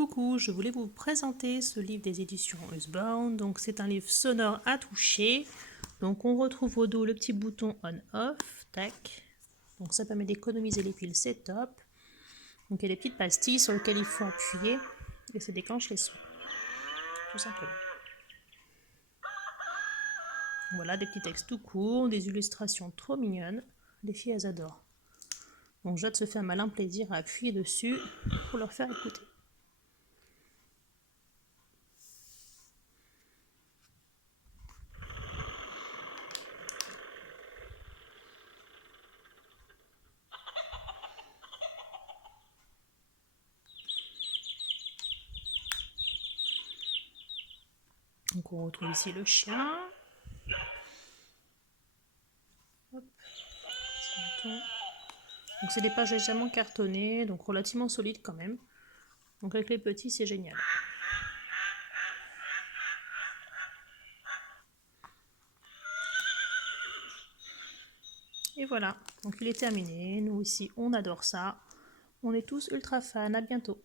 Coucou, je voulais vous présenter ce livre des éditions Usborne. Donc c'est un livre sonore à toucher. Donc on retrouve au dos le petit bouton on-off, tac. Donc ça permet d'économiser les piles, c'est top. Donc il y a des petites pastilles sur lesquelles il faut appuyer et ça déclenche les sons, tout simplement. Voilà, des petits textes tout courts, des illustrations trop mignonnes. Les filles elles adorent. Donc Jade se fait un malin plaisir à appuyer dessus pour leur faire écouter. Donc on retrouve ici le chien. Hop. Donc c'est des pages légèrement cartonnées, donc relativement solides quand même. Donc avec les petits c'est génial. Et voilà, donc il est terminé. Nous ici on adore ça. On est tous ultra fans, à bientôt.